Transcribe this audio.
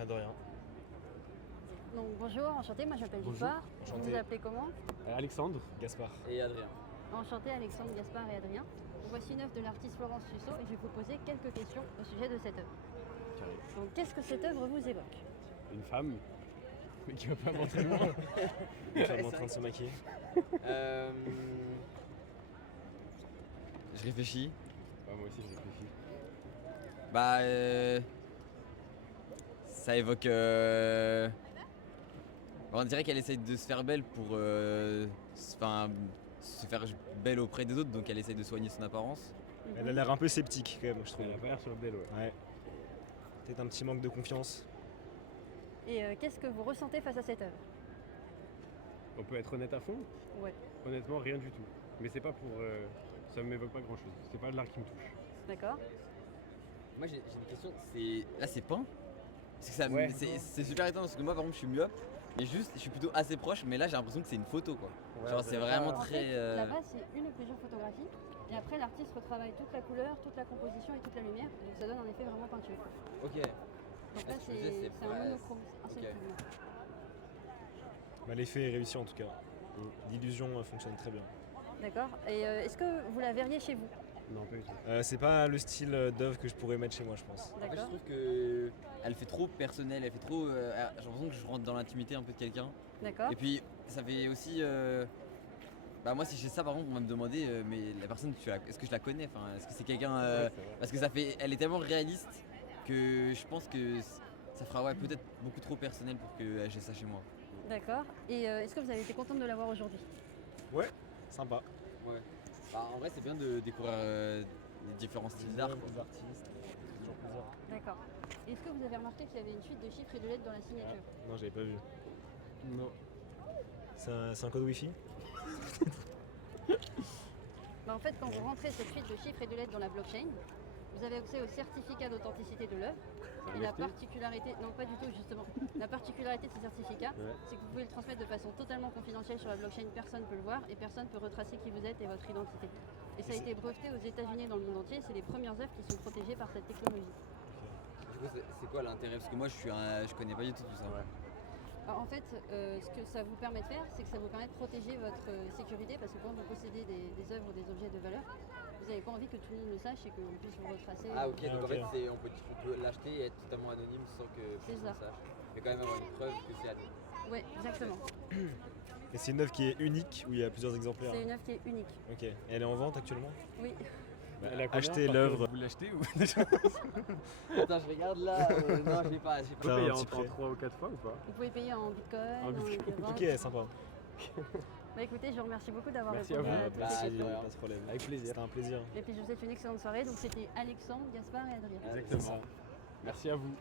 Bah, de rien. Donc bonjour, enchanté, moi je m'appelle Bonjour. Victoire. Vous Enchanté. vous appelez comment? Alexandre. Gaspard. Et Adrien. Enchanté, Alexandre, Gaspard et Adrien. Voici une œuvre de l'artiste Florence Susso et je vais vous poser quelques questions au sujet de cette œuvre. Carré. Donc qu'est-ce que cette œuvre vous évoque? Une femme, mais qui va pas rentrer loin. Une femme en train de se maquiller. Je réfléchis. Bah, moi aussi, je réfléchis. Bah, ça évoque. On dirait qu'elle essaye de se faire belle pour. Se faire belle auprès des autres, donc elle essaye de soigner son apparence. Elle a l'air un peu sceptique quand même, je trouve. Elle a pas l'air sur le belle, ouais. Ouais. Peut-être un petit manque de confiance. Et qu'est-ce que vous ressentez face à cette œuvre? On peut être honnête à fond. Ouais, Honnêtement, rien du tout. Mais c'est pas pour. Ça m'évoque pas grand chose. C'est pas de l'art qui me touche. d'accord. Moi j'ai une question, là c'est peint? Parce que ça Ouais. c'est super étonnant parce que moi par exemple je suis myope, mais juste je suis plutôt assez proche, mais là j'ai l'impression que c'est une photo quoi. Genre c'est vraiment En très. fait, là-bas c'est une ou plusieurs photographies et après l'artiste retravaille toute la couleur, toute la composition et toute la lumière, donc ça donne un effet vraiment peinture. Ok. Donc là ce que je c'est disais, un monochrome, un seul Ok. pigment. Bah, l'effet est réussi en tout cas. L'illusion fonctionne très bien. D'accord. Et est-ce que vous la verriez chez vous? Non, pas du tout. C'est pas le style d'œuvre que je pourrais mettre chez moi, je pense. En fait, je D'accord. trouve que elle fait trop personnelle, elle fait trop. J'ai l'impression que je rentre dans l'intimité un peu de quelqu'un. D'accord. Et puis ça fait aussi. Bah moi si j'ai ça par contre on va me demander mais la personne est-ce que je la connais, enfin est-ce que c'est quelqu'un Ouais, c'est vrai. parce que elle est tellement réaliste que je pense que ça fera peut-être beaucoup trop personnel pour que j'ai ça chez moi. D'accord. Et est-ce que vous avez été contente de l'avoir aujourd'hui? Ouais, sympa. Ouais. Bah, en vrai c'est bien de découvrir les différents styles d'art. Les artistes, c'est toujours plaisir. D'accord. Est-ce que vous avez remarqué qu'il y avait une suite de chiffres et de lettres dans la signature? Non, j'avais pas vu. Non. C'est un code Wi-Fi? Bah, en fait, quand vous rentrez cette suite de chiffres et de lettres dans la blockchain, vous avez accès au certificat d'authenticité de l'œuvre. C'est un Et la NFT? particularité, non pas du tout justement, la particularité de ce certificat, Ouais. c'est que vous pouvez le transmettre de façon totalement confidentielle sur la blockchain, personne ne peut le voir et personne ne peut retracer qui vous êtes et votre identité. Et ça a été breveté aux États-Unis et dans le monde entier, c'est les premières œuvres qui sont protégées par cette technologie. Du coup c'est quoi l'intérêt? Parce que moi je connais pas du tout ça. Ouais. Alors, en fait, ce que ça vous permet de faire, c'est que ça vous permet de protéger votre sécurité parce que quand vous possédez des œuvres ou des objets de valeur, vous n'avez pas envie que tout le monde le sache et qu'on puisse vous retracer. Ah ok, donc en Ok. fait on peut l'acheter et être totalement anonyme sans que C'est personne ça. sache. Mais quand même avoir une preuve que c'est anonyme. Ouais, exactement. Et c'est une œuvre qui est unique où il y a plusieurs exemplaires. C'est une œuvre qui est unique. Ok. Et elle est en vente actuellement? Oui. Bah, Elle a combien, achetez par l'œuvre. contre? Vous l'achetez ou Attends je regarde là, non je l'ai pas. On Ça, peut un payer petit en prêt. 3 ou 4 fois ou pas? Vous pouvez payer en bitcoin. En bitcoin. euros. Ok, sympa. Bah écoutez, je vous remercie beaucoup d'avoir Merci répondu à vous. à toutes Bah, ces de questions. rien. Pas de problème. Avec plaisir. C'était un plaisir. Et puis je vous souhaite une excellente soirée. Donc c'était Alexandre, Gaspard et Adrien. Ah, Exactement. Merci à vous.